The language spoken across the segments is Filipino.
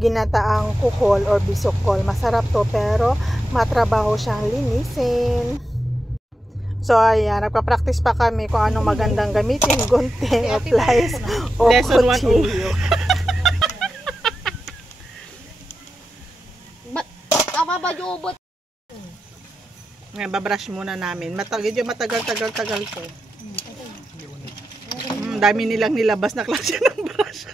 ginataang kukol or bisokol. Masarap to pero matrabaho siyang linisin. So ayan, nagpa-practice pa kami kung anong magandang gamitin, gunting, applies, o Lesson 1. kutsilyo. Tama ba yung ubot? Ngayon, babrush muna namin. Medyo matagal-tagal to. Dami nilang nilabas na klase ng brush.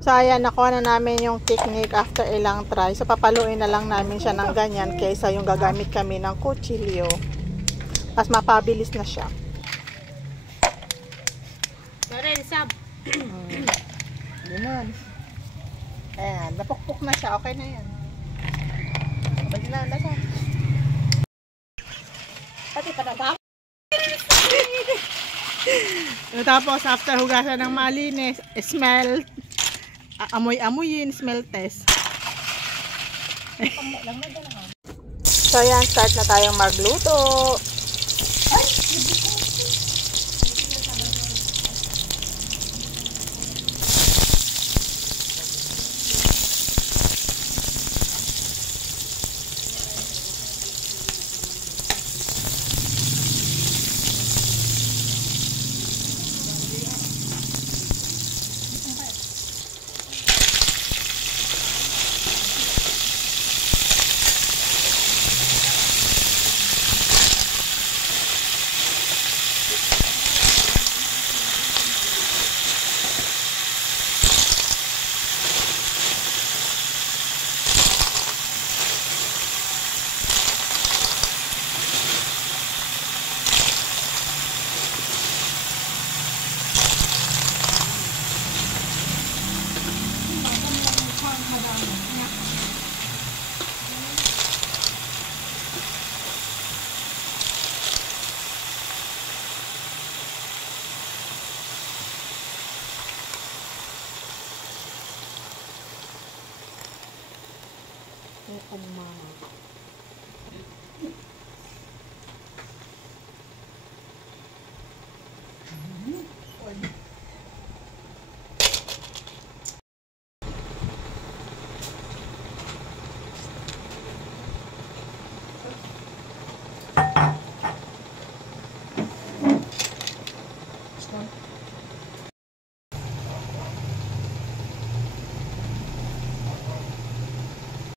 So ayan, nakuha na namin yung technique after ilang try. So papaluin na lang namin siya ng ganyan kaysa yung gagamit kami ng kutsilyo. Mas mapabilis na siya. Karen, sab. Ganun. Ayan, napukpok na siya. Okay na yan. Balik na siya. Pati pa na ba? Tapos, after hugasan ng malinis, smell, amoy-amoyin, smell test. So ayan, start na tayong magluto.